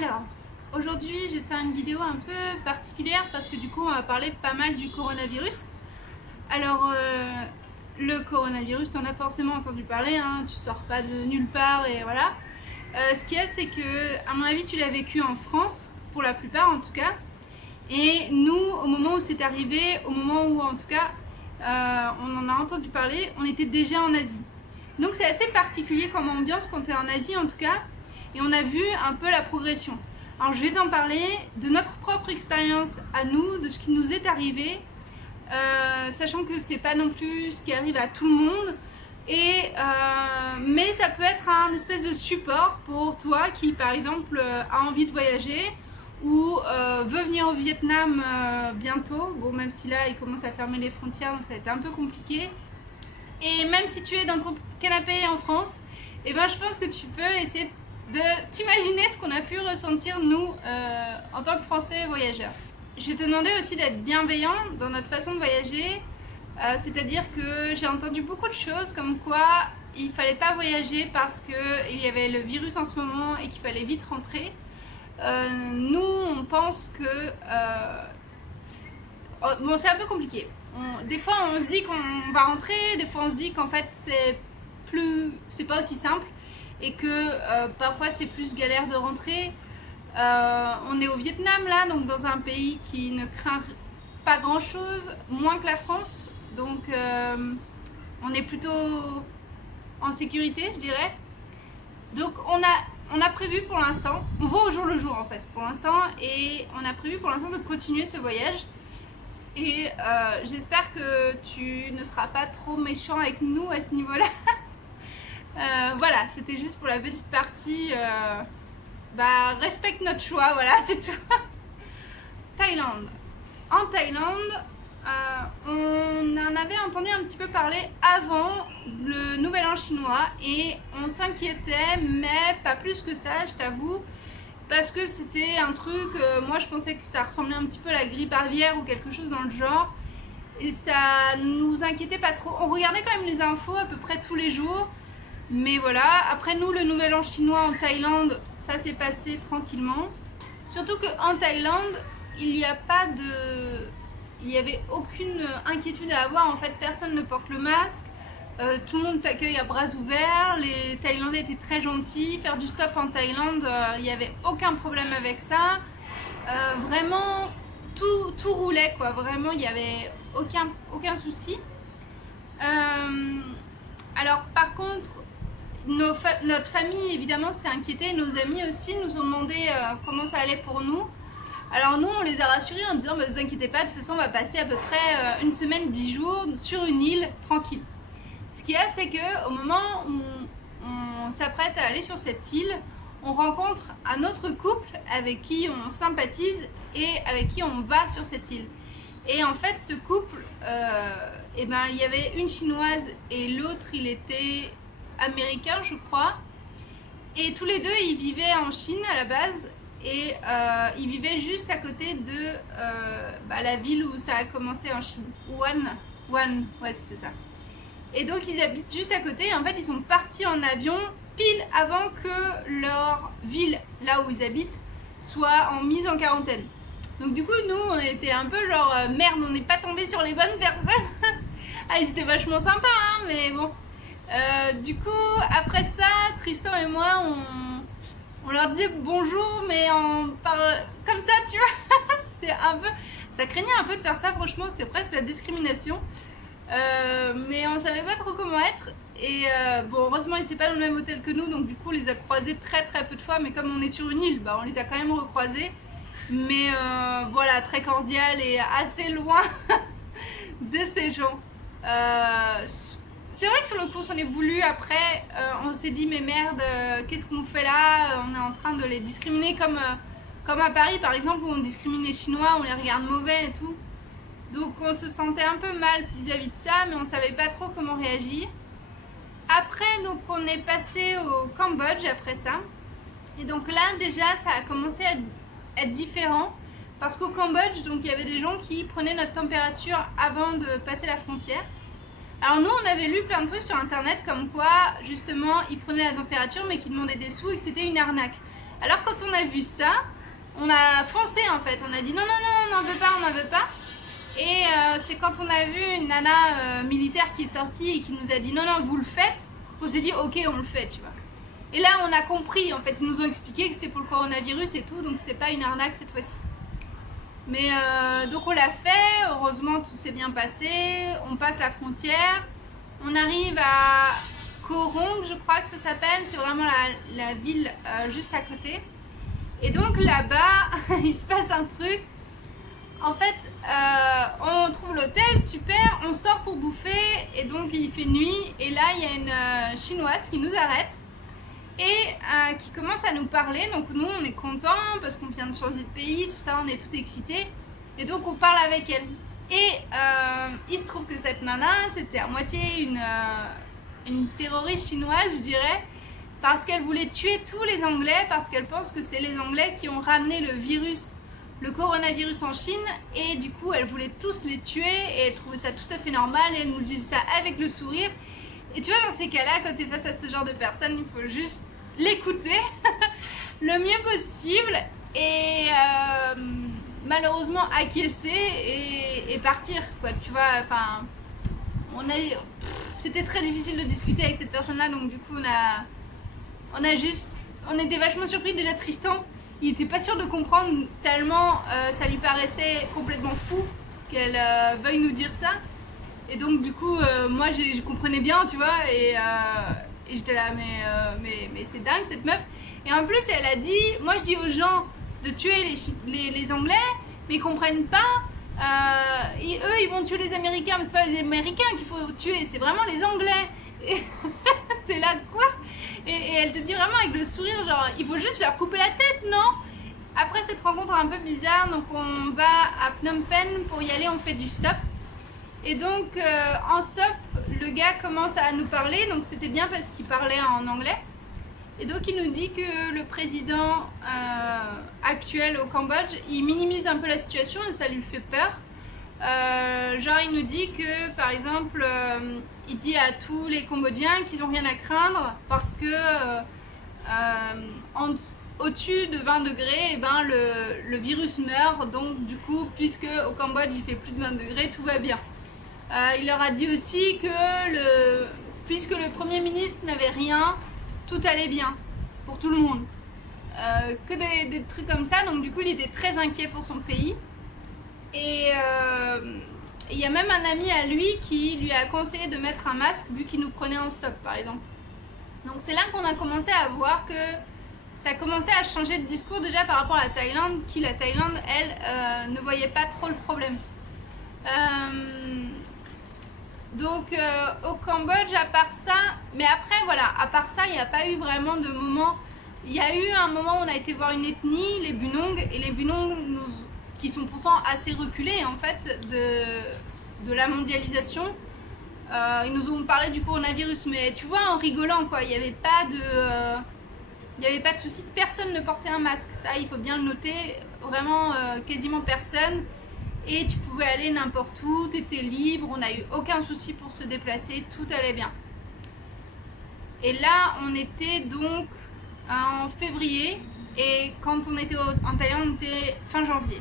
Alors, aujourd'hui je vais te faire une vidéo un peu particulière parce que du coup on va parler pas mal du coronavirus. Alors, le coronavirus, t'en as forcément entendu parler, hein, tu sors pas de nulle part et voilà. Ce qu'il y a, c'est que, à mon avis, tu l'as vécu en France, pour la plupart en tout cas. Et nous, au moment où c'est arrivé, au moment où en tout cas on en a entendu parler, on était déjà en Asie. Donc c'est assez particulier comme ambiance quand tu es en Asie en tout cas. Et on a vu un peu la progression. Alors je vais t'en parler de notre propre expérience à nous, de ce qui nous est arrivé, sachant que c'est pas non plus ce qui arrive à tout le monde. Mais ça peut être un espèce de support pour toi qui par exemple a envie de voyager ou veut venir au Vietnam bientôt. Bon, même si là il commence à fermer les frontières, donc ça va être un peu compliqué. Et même si tu es dans ton canapé en France, et ben je pense que tu peux essayer de t'imaginer ce qu'on a pu ressentir nous en tant que Français voyageurs. Je vais te demander aussi d'être bienveillant dans notre façon de voyager, c'est-à-dire que j'ai entendu beaucoup de choses comme quoi il fallait pas voyager parce qu'il y avait le virus en ce moment et qu'il fallait vite rentrer. Nous on pense que bon, c'est un peu compliqué. Des fois on se dit qu'on va rentrer, des fois on se dit qu'en fait c'est pas aussi simple et que parfois c'est plus galère de rentrer. On est au Vietnam là, donc dans un pays qui ne craint pas grand chose, moins que la France, donc on est plutôt en sécurité, je dirais. Donc on a prévu pour l'instant, on va au jour le jour en fait pour l'instant, et on a prévu pour l'instant de continuer ce voyage. Et j'espère que tu ne seras pas trop méchant avec nous à ce niveau-là. Voilà, c'était juste pour la petite partie. Respecte notre choix, voilà, c'est tout. Thaïlande. En Thaïlande, on en avait entendu un petit peu parler avant le Nouvel An chinois et on s'inquiétait, mais pas plus que ça, je t'avoue. Parce que c'était un truc, moi je pensais que ça ressemblait un petit peu à la grippe aviaire ou quelque chose dans le genre. Et ça nous inquiétait pas trop. On regardait quand même les infos à peu près tous les jours. Mais voilà, après nous, le Nouvel An chinois en Thaïlande, ça s'est passé tranquillement. Surtout qu'en Thaïlande, il n'y avait aucune inquiétude à avoir. En fait, personne ne porte le masque. Tout le monde t'accueille à bras ouverts, les Thaïlandais étaient très gentils, faire du stop en Thaïlande, il n'y avait aucun problème avec ça, vraiment tout roulait quoi, vraiment il n'y avait aucun souci. Alors par contre, notre famille évidemment s'est inquiétée, nos amis aussi nous ont demandé comment ça allait pour nous. Alors nous on les a rassurés en disant ne vous inquiétez pas, de toute façon on va passer à peu près une semaine, 10 jours sur une île tranquille. Ce qu'il y a, c'est qu'au moment où on s'apprête à aller sur cette île, on rencontre un autre couple avec qui on sympathise et avec qui on va sur cette île. Et en fait, ce couple, il y avait une chinoise et l'autre, il était américain, je crois. Et tous les deux, ils vivaient en Chine à la base. Et ils vivaient juste à côté de la ville où ça a commencé en Chine. Wuhan, ouais, c'était ça. Et donc ils habitent juste à côté et en fait ils sont partis en avion pile avant que leur ville, là où ils habitent, soit mise en quarantaine. Donc du coup nous on était un peu genre merde, on n'est pas tombé sur les bonnes personnes. Ah, ils étaient vachement sympas hein, mais bon. Du coup après ça, Tristan et moi on leur disait bonjour mais on parle comme ça tu vois. C'était un peu, ça craignait un peu de faire ça, franchement c'était presque la discrimination. Mais on savait pas trop comment être et bon heureusement ils n'étaient pas dans le même hôtel que nous, donc du coup on les a croisés très peu de fois, mais comme on est sur une île, on les a quand même recroisés, mais voilà, très cordial et assez loin de ces gens. C'est vrai que sur le coup on s'en est voulu après, on s'est dit mais merde, qu'est-ce qu'on fait là, on est en train de les discriminer comme à Paris par exemple où on discrimine les Chinois, on les regarde mauvais et tout. Donc on se sentait un peu mal vis-à-vis de ça, mais on ne savait pas trop comment réagir. Après, donc on est passé au Cambodge après ça. Et donc là déjà ça a commencé à être différent. Parce qu'au Cambodge, donc il y avait des gens qui prenaient notre température avant de passer la frontière. Alors nous on avait lu plein de trucs sur internet comme quoi justement ils prenaient la température mais qu'ils demandaient des sous et que c'était une arnaque. Alors quand on a vu ça, on a foncé en fait, on a dit non, non, non, on n'en veut pas, on n'en veut pas. Et c'est quand on a vu une nana militaire qui est sortie et qui nous a dit non, non, vous le faites, on s'est dit ok, on le fait, tu vois. Et là, on a compris, en fait, ils nous ont expliqué que c'était pour le coronavirus et tout, donc c'était pas une arnaque cette fois-ci. Mais donc on l'a fait, heureusement tout s'est bien passé, on passe la frontière, on arrive à Korong, je crois que ça s'appelle, c'est vraiment la ville juste à côté. Et donc là-bas, il se passe un truc. En fait, on trouve l'hôtel, super, on sort pour bouffer et donc il fait nuit. Et là, il y a une chinoise qui nous arrête et qui commence à nous parler. Donc nous, on est contents parce qu'on vient de changer de pays, tout ça, on est tout excités. Et donc on parle avec elle. Et il se trouve que cette nana, c'était à moitié une terroriste chinoise, je dirais. Parce qu'elle voulait tuer tous les Anglais, parce qu'elle pense que c'est les Anglais qui ont ramené le coronavirus en Chine, et du coup elle voulait tous les tuer, et elle trouvait ça tout à fait normal, et elle nous disait ça avec le sourire. Et tu vois, dans ces cas-là, quand tu es face à ce genre de personnes, il faut juste l'écouter le mieux possible, et malheureusement acquiescer et partir, quoi, tu vois, enfin, c'était très difficile de discuter avec cette personne-là, donc du coup on était vachement surpris. Déjà Tristan, il était pas sûr de comprendre tellement ça lui paraissait complètement fou qu'elle veuille nous dire ça. Et donc du coup, moi je comprenais bien, tu vois, et j'étais là, mais c'est dingue cette meuf. Et en plus, elle a dit, moi je dis aux gens de tuer les Anglais, mais ils comprennent pas. Eux, ils vont tuer les Américains, mais c'est pas les Américains qu'il faut tuer, c'est vraiment les Anglais. Et t'es là, quoi? Et elle te dit vraiment avec le sourire, genre, il faut juste leur couper la tête, non? Après cette rencontre un peu bizarre, donc on va à Phnom Penh pour y aller, on fait du stop. Et donc, en stop, le gars commence à nous parler, donc c'était bien parce qu'il parlait en anglais. Et donc, il nous dit que le président actuel au Cambodge, il minimise un peu la situation et ça lui fait peur. Genre, il nous dit que, par exemple, il dit à tous les Cambodgiens qu'ils n'ont rien à craindre parce que au-dessus de 20 degrés, eh ben, le virus meurt. Donc, du coup, puisque au Cambodge, il fait plus de 20 degrés, tout va bien. Il leur a dit aussi que puisque le Premier ministre n'avait rien, tout allait bien pour tout le monde. Que des trucs comme ça. Donc, du coup, il était très inquiet pour son pays. Et il y a même un ami à lui qui lui a conseillé de mettre un masque vu qu'il nous prenait en stop, par exemple. Donc c'est là qu'on a commencé à voir que ça a commencé à changer de discours déjà par rapport à la Thaïlande, qui la Thaïlande, elle, ne voyait pas trop le problème. Donc au Cambodge, à part ça, mais après voilà, à part ça, il n'y a pas eu vraiment de moment. Il y a eu un moment où on a été voir une ethnie, les Bunong, et les Bunong qui sont pourtant assez reculés en fait de la mondialisation. Ils nous ont parlé du coronavirus, mais tu vois, en rigolant quoi, il n'y avait pas de souci, personne ne portait un masque, ça il faut bien le noter, vraiment quasiment personne, et tu pouvais aller n'importe où, tu étais libre, on n'a eu aucun souci pour se déplacer, tout allait bien. Et là on était donc en février, et quand on était en Thaïlande, on était fin janvier.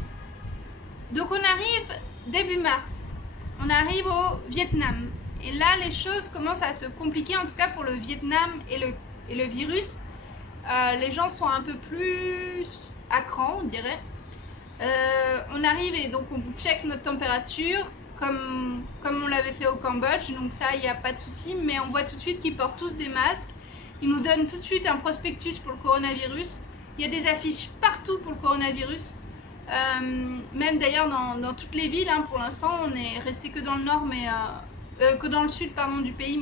Donc on arrive début mars, on arrive au Vietnam, et là les choses commencent à se compliquer, en tout cas pour le Vietnam et le virus. Les gens sont un peu plus à cran, on dirait. On arrive et donc on check notre température comme on l'avait fait au Cambodge, donc ça il n'y a pas de souci, mais on voit tout de suite qu'ils portent tous des masques. Ils nous donnent tout de suite un prospectus pour le coronavirus. Il y a des affiches partout pour le coronavirus. Même d'ailleurs dans toutes les villes, hein, pour l'instant on est resté que dans le nord, mais que dans le sud pardon, du pays,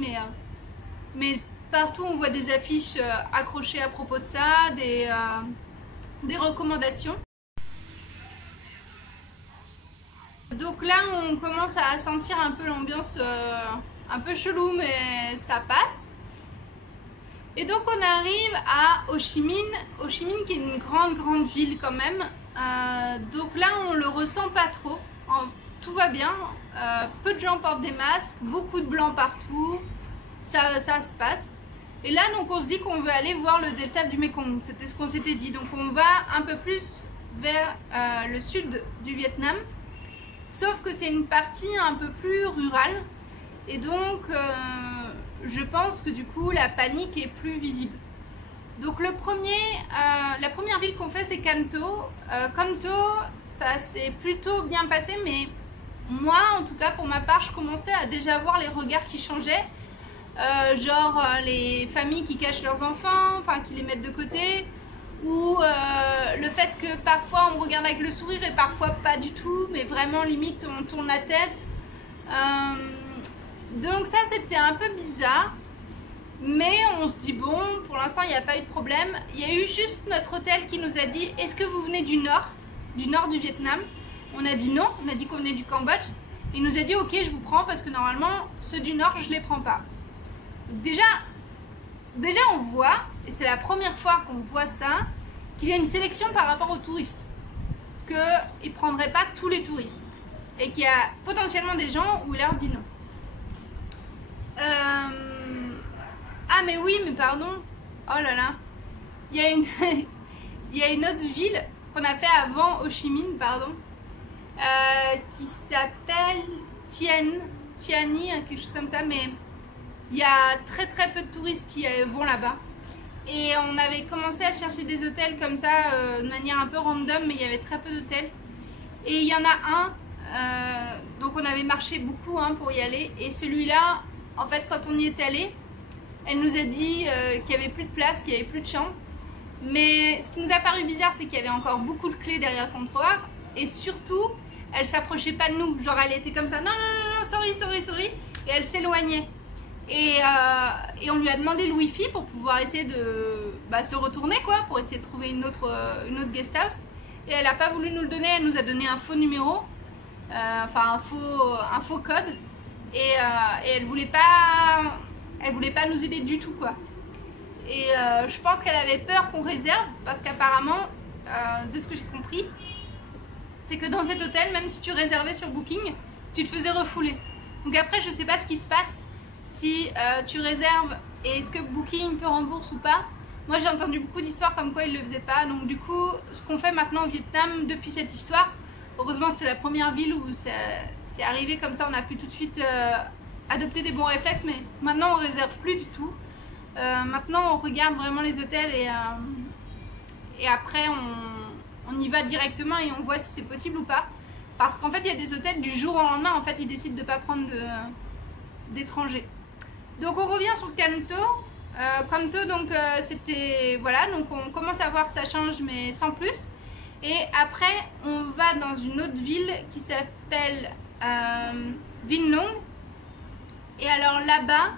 mais partout on voit des affiches accrochées à propos de ça, des recommandations. Donc là on commence à sentir un peu l'ambiance un peu chelou, mais ça passe. Et donc on arrive à Ho Chi Minh qui est une grande ville quand même. Donc là on le ressent pas trop, tout va bien, peu de gens portent des masques, beaucoup de blancs partout, ça se passe. Et là, donc, on se dit qu'on veut aller voir le delta du Mekong. C'était ce qu'on s'était dit. Donc, on va un peu plus vers le sud du Vietnam. Sauf que c'est une partie un peu plus rurale. Et donc, je pense que du coup, la panique est plus visible. Donc, la première ville qu'on fait, c'est Can Tho. Can Tho, ça s'est plutôt bien passé. Mais moi, en tout cas, pour ma part, je commençais à déjà voir les regards qui changeaient. Genre les familles qui cachent leurs enfants, enfin qui les mettent de côté, ou le fait que parfois on regarde avec le sourire et parfois pas du tout, mais vraiment limite on tourne la tête. Donc ça c'était un peu bizarre, mais on se dit bon, pour l'instant il n'y a pas eu de problème. Il y a eu juste notre hôtel qui nous a dit est-ce que vous venez du nord du Vietnam? On a dit non, on a dit qu'on venait du Cambodge. Il nous a dit ok je vous prends parce que normalement ceux du nord je les prends pas. Déjà on voit, et c'est la première fois qu'on voit ça, qu'il y a une sélection par rapport aux touristes, qu'ils ne prendraient pas tous les touristes et qu'il y a potentiellement des gens où il leur dit non. Ah mais oui, mais pardon, oh là là, il y a une autre ville qu'on a fait avant Ho Chi Minh, pardon, qui s'appelle Thi Nhi, quelque chose comme ça, mais il y a très peu de touristes qui vont là-bas. Et on avait commencé à chercher des hôtels comme ça de manière un peu random, mais il y avait très peu d'hôtels. Et il y en a un, donc on avait marché beaucoup pour y aller. Et celui-là, en fait, quand on y est allé, elle nous a dit qu'il n'y avait plus de place, qu'il n'y avait plus de chambres. Mais ce qui nous a paru bizarre, c'est qu'il y avait encore beaucoup de clés derrière le comptoir. Et surtout, elle s'approchait pas de nous. Genre, elle était comme ça, non, sorry. Et elle s'éloignait. Et on lui a demandé le wifi pour pouvoir essayer de se retourner quoi, pour essayer de trouver une autre guest house. Et elle n'a pas voulu nous le donner, elle nous a donné un faux numéro, enfin un faux code. Et elle voulait pas nous aider du tout quoi. Et je pense qu'elle avait peur qu'on réserve parce qu'apparemment, de ce que j'ai compris, c'est que dans cet hôtel, même si tu réservais sur Booking, tu te faisais refouler. Donc après, je sais pas ce qui se passe. Si tu réserves et est-ce que Booking te rembourse ou pas. Moi j'ai entendu beaucoup d'histoires comme quoi ils ne le faisaient pas. Donc du coup ce qu'on fait maintenant au Vietnam depuis cette histoire, heureusement c'était la première ville où c'est arrivé comme ça, on a pu tout de suite adopter des bons réflexes. Mais maintenant on ne réserve plus du tout. Maintenant on regarde vraiment les hôtels et après on y va directement et on voit si c'est possible ou pas. Parce qu'en fait il y a des hôtels du jour au lendemain, en fait ils décident de ne pas prendre d'étrangers. Donc on revient sur Can Tho. Can Tho, donc c'était voilà, donc on commence à voir que ça change mais sans plus. Et après on va dans une autre ville qui s'appelle Vinh Long. Et alors là-bas,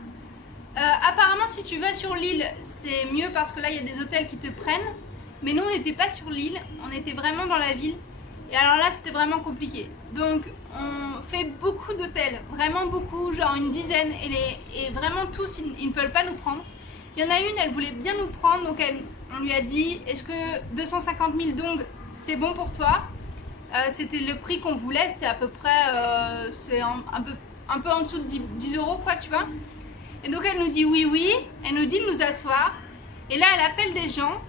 apparemment si tu vas sur l'île c'est mieux parce que là il y a des hôtels qui te prennent. Mais nous on n'était pas sur l'île, on était vraiment dans la ville. Et alors là c'était vraiment compliqué. Donc on fait beaucoup d'hôtels, vraiment beaucoup, genre une dizaine. Et vraiment tous ils ne veulent pas nous prendre. Il y en a une, elle voulait bien nous prendre. Donc on lui a dit est-ce que 250 000 dong c'est bon pour toi? C'était le prix qu'on voulait, c'est à peu près c'est un peu en dessous de 10 euros quoi tu vois. Et donc elle nous dit oui, elle nous dit de nous asseoir. Et là elle appelle des gens.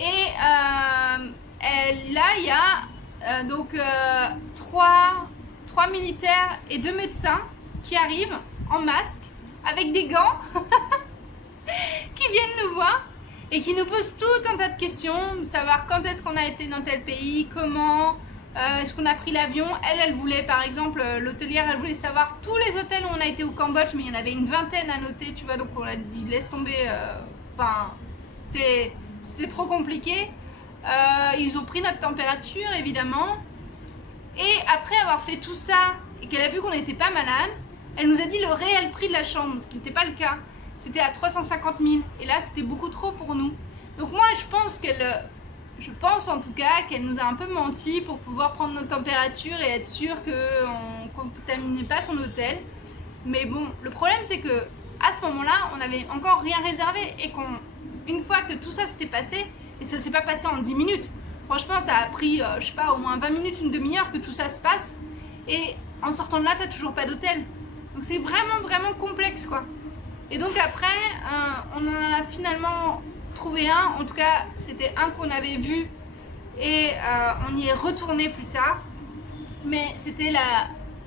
Et là il y a donc 3 militaires et 2 médecins qui arrivent en masque avec des gants qui viennent nous voir et qui nous posent tout un tas de questions, savoir quand est-ce qu'on a été dans tel pays, comment, est-ce qu'on a pris l'avion. Elle voulait par exemple, l'hôtelière elle voulait savoir tous les hôtels où on a été au Cambodge, mais il y en avait une vingtaine à noter tu vois, donc on a dit laisse tomber, enfin c'était trop compliqué. Ils ont pris notre température évidemment. Et après avoir fait tout ça et qu'elle a vu qu'on n'était pas malade, elle nous a dit le réel prix de la chambre, ce qui n'était pas le cas. C'était à 350 000 et là c'était beaucoup trop pour nous. Donc moi je pense en tout cas qu'elle nous a un peu menti pour pouvoir prendre notre température et être sûre qu'on ne contaminait pas son hôtel. Mais bon, le problème c'est que à ce moment-là on n'avait encore rien réservé et une fois que tout ça s'était passé, et ça s'est pas passé en 10 minutes. Franchement, ça a pris, je sais pas, au moins 20 minutes, une demi-heure que tout ça se passe. Et en sortant de là, t'as toujours pas d'hôtel. Donc c'est vraiment complexe, quoi. Et donc après, on en a finalement trouvé un, en tout cas c'était un qu'on avait vu et on y est retourné plus tard. Mais c'était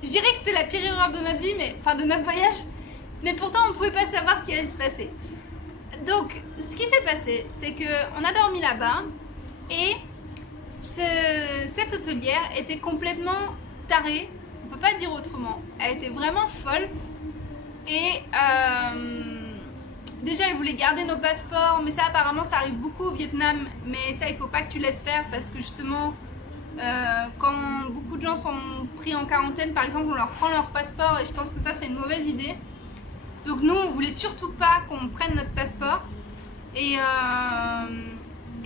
je dirais que c'était la pire erreur de notre vie, enfin de notre voyage, mais pourtant on ne pouvait pas savoir ce qui allait se passer. Donc ce qui s'est passé, c'est qu'on a dormi là-bas et cette hôtelière était complètement tarée, on peut pas dire autrement, elle était vraiment folle. Et déjà elle voulait garder nos passeports, mais ça apparemment ça arrive beaucoup au Vietnam, mais ça il faut pas que tu laisses faire parce que justement quand beaucoup de gens sont pris en quarantaine par exemple, on leur prend leur passeport et je pense que ça c'est une mauvaise idée. Donc nous on voulait surtout pas qu'on prenne notre passeport et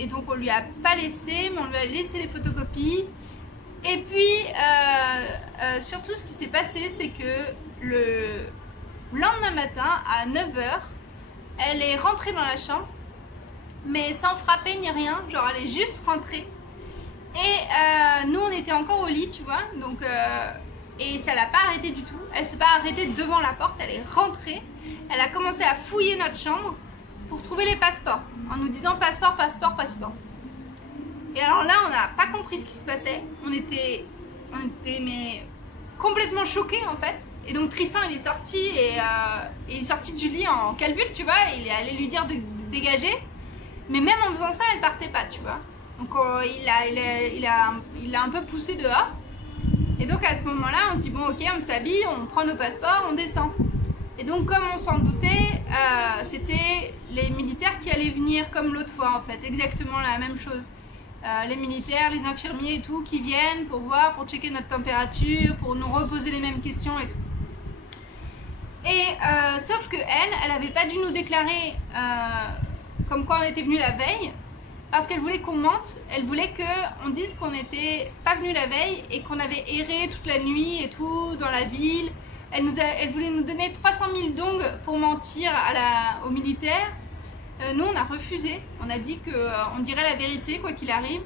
donc on lui a pas laissé, mais on lui a laissé les photocopies. Et puis surtout ce qui s'est passé, c'est que le lendemain matin à 9 h, elle est rentrée dans la chambre, mais sans frapper ni rien, genre elle est juste rentrée. Et nous on était encore au lit, tu vois, donc et ça l'a pas arrêté du tout. Elle s'est pas arrêtée devant la porte, elle est rentrée, elle a commencé à fouiller notre chambre pour trouver les passeports, en nous disant passeport, passeport, passeport. Et alors là on n'a pas compris ce qui se passait, on était mais complètement choqués en fait. Et donc Tristan il est sorti et il est sorti du lit en calbute, tu vois, et il est allé lui dire de dégager. Mais même en faisant ça, elle partait pas, tu vois. Donc il a un peu poussé dehors. Et donc à ce moment-là, on se dit bon ok, on s'habille, on prend nos passeports, on descend. Et donc comme on s'en doutait, c'était les militaires qui allaient venir comme l'autre fois en fait, exactement la même chose. Les militaires, les infirmiers et tout qui viennent pour voir, pour checker notre température, pour nous reposer les mêmes questions et tout. Et sauf que elle avait pas dû nous déclarer comme quoi on était venu la veille, parce qu'elle voulait qu'on mente. Elle voulait qu'on dise qu'on n'était pas venu la veille et qu'on avait erré toute la nuit et tout dans la ville. Elle voulait nous donner 300 000 dong pour mentir aux militaires. Nous on a refusé, on a dit qu'on dirait la vérité quoi qu'il arrive.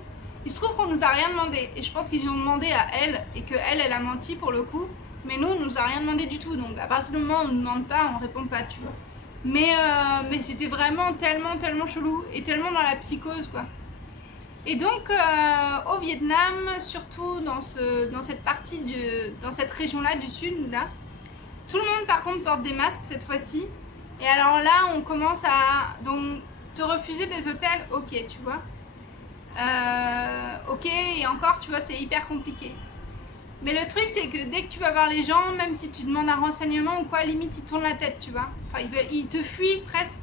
Il se trouve qu'on nous a rien demandé et je pense qu'ils ont demandé à elle et qu'elle a menti pour le coup. Mais nous, on nous a rien demandé du tout, donc à partir du moment où on ne demande pas, on répond pas, tu vois. Mais c'était vraiment tellement chelou et tellement dans la psychose, quoi. Et donc, au Vietnam, surtout dans cette partie, dans cette région-là du sud, là, tout le monde par contre porte des masques cette fois-ci. Et alors là, on commence à donc te refuser des hôtels, ok, tu vois. Ok, et encore, tu vois, c'est hyper compliqué. Mais le truc, c'est que dès que tu vas voir les gens, même si tu demandes un renseignement ou quoi, limite, ils tournent la tête, tu vois. Enfin, ils te fuient presque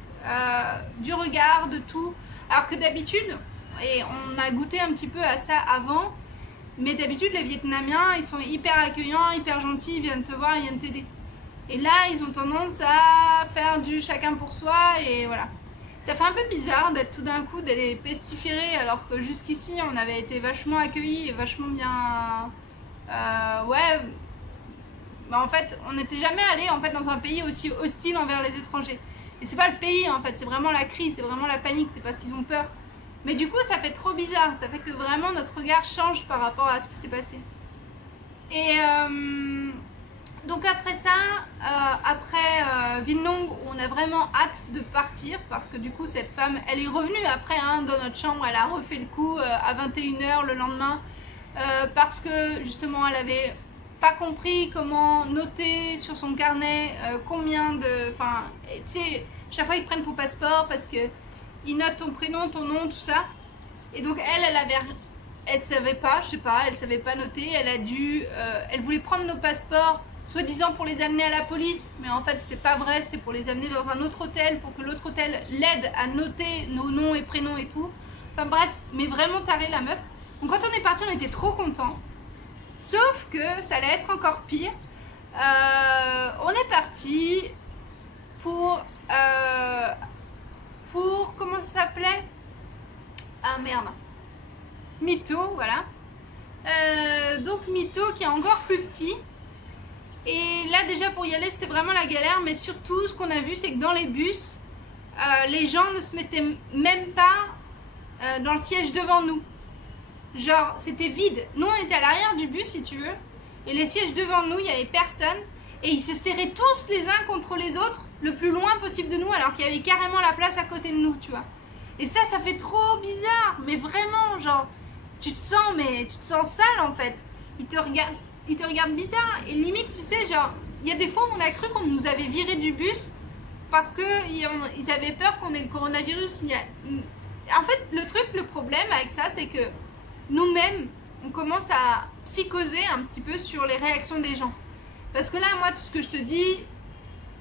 du regard, de tout. Alors que d'habitude, et on a goûté un petit peu à ça avant, mais d'habitude, les Vietnamiens, ils sont hyper accueillants, hyper gentils, ils viennent te voir, ils viennent t'aider. Et là, ils ont tendance à faire du chacun pour soi, et voilà. Ça fait un peu bizarre d'être tout d'un coup, d'aller pestiférer, alors que jusqu'ici, on avait été vachement accueillis et vachement bien... ouais, bah en fait on n'était jamais allé en fait dans un pays aussi hostile envers les étrangers. Et c'est pas le pays en fait, c'est vraiment la crise, c'est vraiment la panique, c'est parce qu'ils ont peur. Mais du coup ça fait trop bizarre, ça fait que vraiment notre regard change par rapport à ce qui s'est passé. Et donc après ça, après Vinh Long, on a vraiment hâte de partir parce que du coup cette femme, elle est revenue après hein, dans notre chambre, elle a refait le coup à 21 h le lendemain. Parce que justement elle avait pas compris comment noter sur son carnet combien de... Enfin, tu sais, chaque fois ils prennent ton passeport parce que ils notent ton prénom, ton nom, tout ça. Et donc elle savait pas, je sais pas, elle savait pas noter, elle a dû... elle voulait prendre nos passeports, soi-disant pour les amener à la police, mais en fait c'était pas vrai, c'était pour les amener dans un autre hôtel, pour que l'autre hôtel l'aide à noter nos noms et prénoms et tout. Enfin bref, mais vraiment taré la meuf. Donc quand on est parti, on était trop contents. Sauf que ça allait être encore pire. On est parti pour comment ça s'appelait? Ah merde. My Tho, voilà. Donc My Tho qui est encore plus petit. Et là déjà pour y aller c'était vraiment la galère. Mais surtout ce qu'on a vu c'est que dans les bus, les gens ne se mettaient même pas dans le siège devant nous. Genre c'était vide, nous on était à l'arrière du bus si tu veux, et les sièges devant nous il n'y avait personne, Et ils se serraient tous les uns contre les autres le plus loin possible de nous, alors qu'il y avait carrément la place à côté de nous, tu vois. Et ça fait trop bizarre, mais vraiment, genre, tu te sens sale en fait. Ils te regardent bizarre, et limite, tu sais, genre, il y a des fois où on a cru qu'on nous avait viré du bus parce qu'ils avaient peur qu'on ait le coronavirus. En fait, le problème avec ça, c'est que nous-mêmes, on commence à psychoser un petit peu sur les réactions des gens. Parce que là, moi, tout ce que je te dis,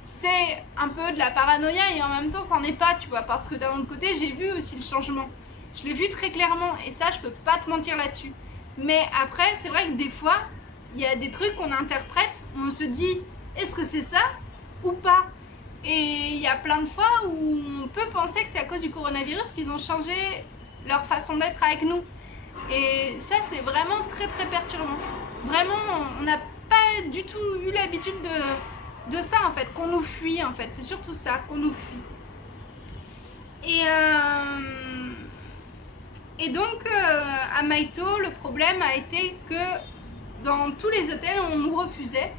c'est un peu de la paranoïa et en même temps, ça n'en est pas, tu vois. Parce que d'un autre côté, j'ai vu aussi le changement. Je l'ai vu très clairement et ça, je peux pas te mentir là-dessus. Mais après, c'est vrai que des fois, il y a des trucs qu'on interprète, on se dit, est-ce que c'est ça ou pas? Et il y a plein de fois où on peut penser que c'est à cause du coronavirus qu'ils ont changé leur façon d'être avec nous. Et ça, c'est vraiment très très perturbant. Vraiment, on n'a pas du tout eu l'habitude de ça en fait, qu'on nous fuit en fait. C'est surtout ça, qu'on nous fuit. Et donc, à Maito, le problème a été que dans tous les hôtels, on nous refusait.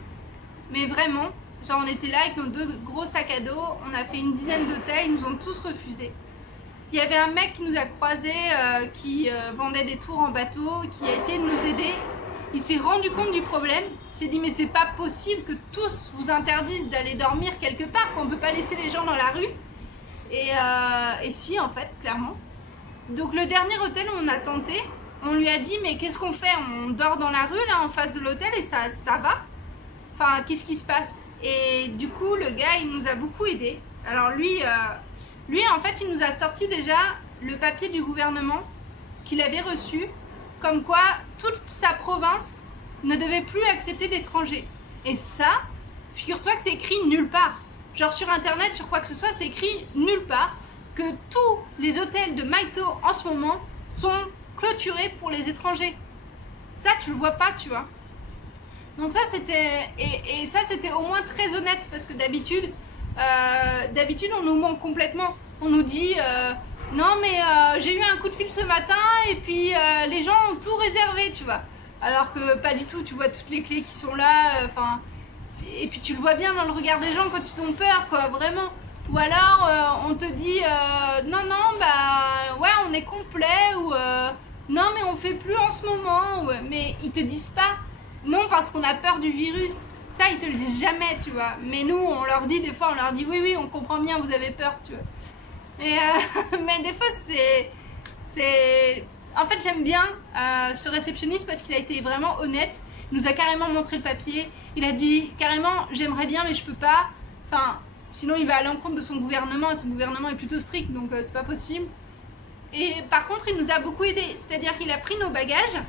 Mais vraiment, genre on était là avec nos 2 gros sacs à dos, on a fait une dizaine d'hôtels, ils nous ont tous refusés. Il y avait un mec qui nous a croisés, qui vendait des tours en bateau, qui a essayé de nous aider. Il s'est rendu compte du problème, il s'est dit mais c'est pas possible que tous vous interdisent d'aller dormir quelque part, qu'on peut pas laisser les gens dans la rue. Et si en fait, clairement. Donc le dernier hôtel où on a tenté, on lui a dit mais qu'est-ce qu'on fait? On dort dans la rue là en face de l'hôtel et ça va? Enfin qu'est-ce qui se passe? Et du coup le gars il nous a beaucoup aidé. Alors lui en fait il nous a sorti déjà le papier du gouvernement qu'il avait reçu, comme quoi toute sa province ne devait plus accepter d'étrangers. Et ça, figure-toi que c'est écrit nulle part. Genre sur internet, sur quoi que ce soit, c'est écrit nulle part que tous les hôtels de Maito en ce moment sont clôturés pour les étrangers. Ça tu le vois pas, tu vois. Donc ça c'était et ça c'était au moins très honnête, parce que d'habitude on nous ment complètement. On nous dit non mais j'ai eu un coup de fil ce matin et puis les gens ont tout réservé, tu vois. Alors que pas du tout, tu vois toutes les clés qui sont là, et puis tu le vois bien dans le regard des gens quand ils ont peur, quoi, vraiment. Ou alors on te dit non bah ouais on est complet, ou non mais on fait plus en ce moment, mais ils te disent pas non parce qu'on a peur du virus. Ça ils te le disent jamais, tu vois. Mais nous on leur dit des fois, on leur dit oui on comprend bien, vous avez peur, tu vois. Et mais des fois c'est en fait j'aime bien ce réceptionniste parce qu'il a été vraiment honnête. Il nous a carrément montré le papier. Il a dit carrément j'aimerais bien mais je peux pas. Enfin sinon il va à l'encontre de son gouvernement et son gouvernement est plutôt strict, donc c'est pas possible. Et par contre il nous a beaucoup aidé, c'est-à-dire qu'il a pris nos bagages.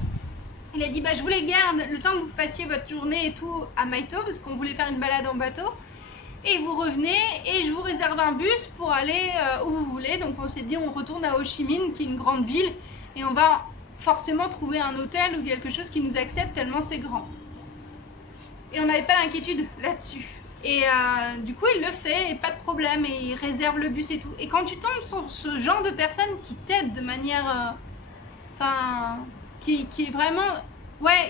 Il a dit bah je vous les garde le temps que vous fassiez votre journée et tout à Maito, parce qu'on voulait faire une balade en bateau. Et vous revenez et je vous réserve un bus pour aller où vous voulez. Donc on s'est dit on retourne à Ho Chi Minh qui est une grande ville et on va forcément trouver un hôtel ou quelque chose qui nous accepte tellement c'est grand. Et on n'avait pas d'inquiétude là-dessus. Et du coup il le fait et pas de problème, et il réserve le bus et tout. Et quand tu tombes sur ce genre de personnes qui t'aident de manière qui est vraiment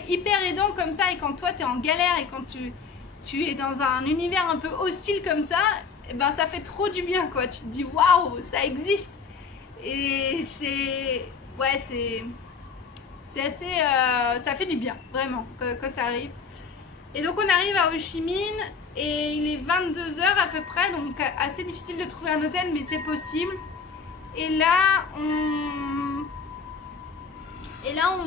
hyper aidant comme ça, et quand toi tu es en galère et quand tu es dans un univers un peu hostile comme ça, et ben ça fait trop du bien, quoi. Tu te dis waouh, ça existe. Et c'est assez ça fait du bien vraiment quand ça arrive. Et donc on arrive à Ho Chi Minh et il est 22 h à peu près, donc assez difficile de trouver un hôtel, mais c'est possible. Et là on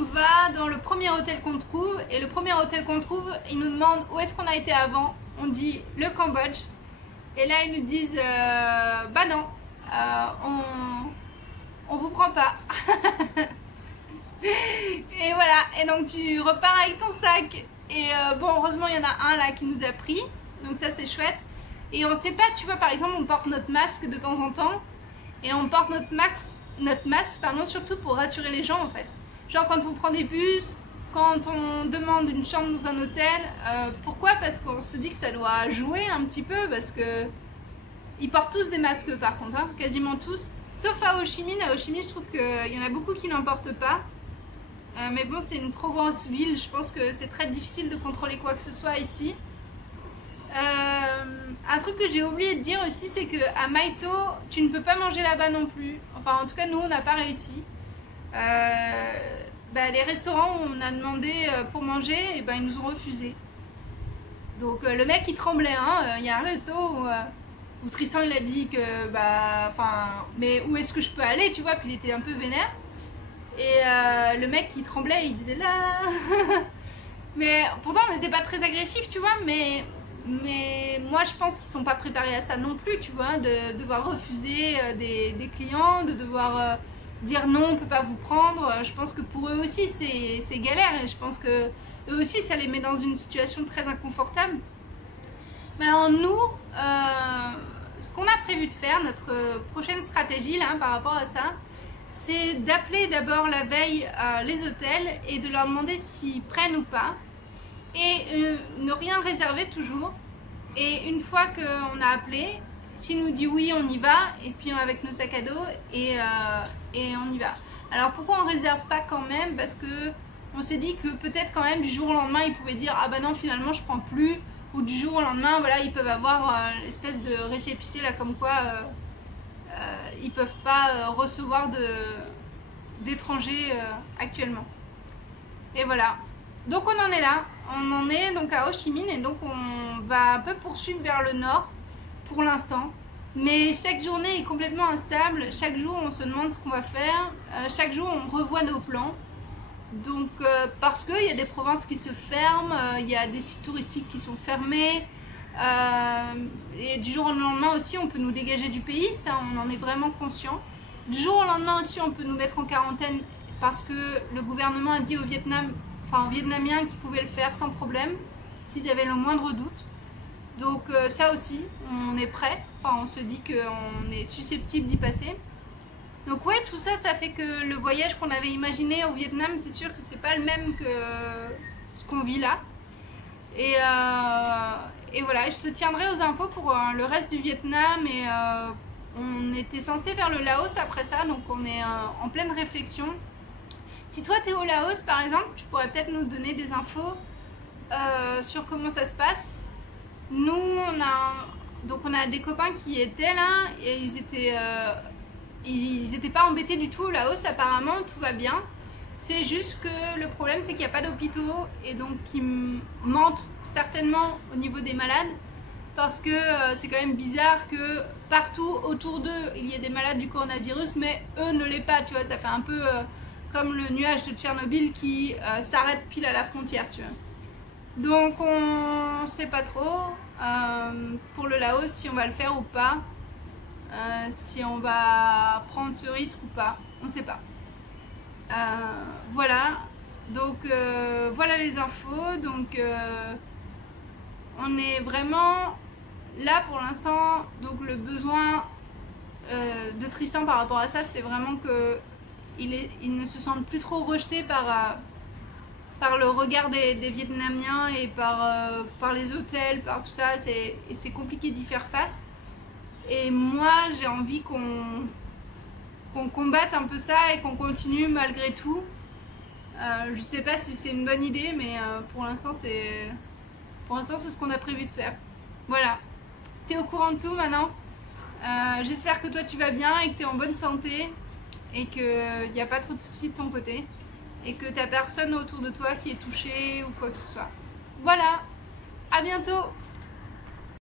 va dans le premier hôtel qu'on trouve, et le premier hôtel qu'on trouve, ils nous demandent où est-ce qu'on a été avant. On dit le Cambodge, et là ils nous disent bah non, on vous prend pas. Et voilà, et donc tu repars avec ton sac, et bon heureusement il y en a un là qui nous a pris, donc ça c'est chouette. Et on sait pas, tu vois, par exemple on porte notre masque de temps en temps, et on porte notre masque surtout pour rassurer les gens en fait. Genre quand on prend des bus, quand on demande une chambre dans un hôtel, pourquoi? Parce qu'on se dit que ça doit jouer un petit peu, parce que ils portent tous des masques par contre, hein, quasiment tous. Sauf à Ho Chi Minh. À Ho Chi Minh je trouve qu'il y en a beaucoup qui n'en portent pas. Mais bon c'est une trop grosse ville, je pense que c'est très difficile de contrôler quoi que ce soit ici. Un truc que j'ai oublié de dire aussi, c'est que à Maito, tu ne peux pas manger là-bas non plus. Enfin, en tout cas, nous, on n'a pas réussi. Les restaurants où on a demandé pour manger, et ben, ils nous ont refusé. Donc le mec il tremblait, hein. Il y a un resto où Tristan il a dit que mais où est-ce que je peux aller, tu vois, puis il était un peu vénère. Et le mec il tremblait, il disait là. Mais pourtant on n'était pas très agressif, tu vois, mais moi je pense qu'ils sont pas préparés à ça non plus, tu vois, de devoir refuser des clients, de devoir dire non, on peut pas vous prendre. Je pense que pour eux aussi c'est galère, et je pense que eux aussi ça les met dans une situation très inconfortable. Mais alors nous, ce qu'on a prévu de faire, notre prochaine stratégie là par rapport à ça, c'est d'appeler d'abord la veille les hôtels et de leur demander s'ils prennent ou pas, et ne rien réserver toujours. Et une fois qu'on a appelé, s'il nous dit oui, on y va, et puis avec nos sacs à dos, et on y va. Alors pourquoi on réserve pas quand même? Parce que on s'est dit que peut-être quand même du jour au lendemain ils pouvaient dire ah bah non finalement je prends plus, ou du jour au lendemain voilà ils peuvent avoir l'espèce de récépissé là comme quoi ils peuvent pas recevoir d'étrangers actuellement. Et voilà, donc on en est là, on en est donc à Ho Chi Minh, et donc on va un peu poursuivre vers le nord pour l'instant. Mais chaque journée est complètement instable, chaque jour on se demande ce qu'on va faire, chaque jour on revoit nos plans. Donc parce qu'il y a des provinces qui se ferment, il y a des sites touristiques qui sont fermés, et du jour au lendemain aussi on peut nous dégager du pays, ça on en est vraiment conscient. Du jour au lendemain aussi on peut nous mettre en quarantaine parce que le gouvernement a dit aux Vietnamiens qu'ils pouvaient le faire sans problème s'ils avaient le moindre doute. Donc ça aussi on est prêt, enfin on se dit qu'on est susceptible d'y passer. Donc ouais, tout ça, ça fait que le voyage qu'on avait imaginé au Vietnam, c'est sûr que c'est pas le même que ce qu'on vit là. Et voilà, je te tiendrai aux infos pour le reste du Vietnam. Et on était censé faire le Laos après ça, donc on est en pleine réflexion. Si toi t'es au Laos par exemple, tu pourrais peut-être nous donner des infos sur comment ça se passe. Nous, on a des copains qui étaient là et ils étaient pas embêtés du tout au Laos, apparemment tout va bien. C'est juste que le problème c'est qu'il n'y a pas d'hôpitaux, et donc ils mentent certainement au niveau des malades, parce que c'est quand même bizarre que partout autour d'eux il y ait des malades du coronavirus mais eux ne l'aient pas, tu vois. Ça fait un peu comme le nuage de Tchernobyl qui s'arrête pile à la frontière, tu vois. Donc on sait pas trop pour le Laos si on va le faire ou pas. Si on va prendre ce risque ou pas, on sait pas. Voilà, donc voilà les infos. Donc on est vraiment là pour l'instant. Donc le besoin de Tristan par rapport à ça, c'est vraiment que il ne se sente plus trop rejeté par le regard des Vietnamiens et par les hôtels, par tout ça, et c'est compliqué d'y faire face. Et moi j'ai envie qu'on combatte un peu ça et qu'on continue malgré tout. Je sais pas si c'est une bonne idée, mais pour l'instant c'est ce qu'on a prévu de faire. Voilà, t'es au courant de tout maintenant. J'espère que toi tu vas bien et que t'es en bonne santé et qu'il n'y a pas trop de soucis de ton côté et que t'as personne autour de toi qui est touché ou quoi que ce soit. Voilà, à bientôt.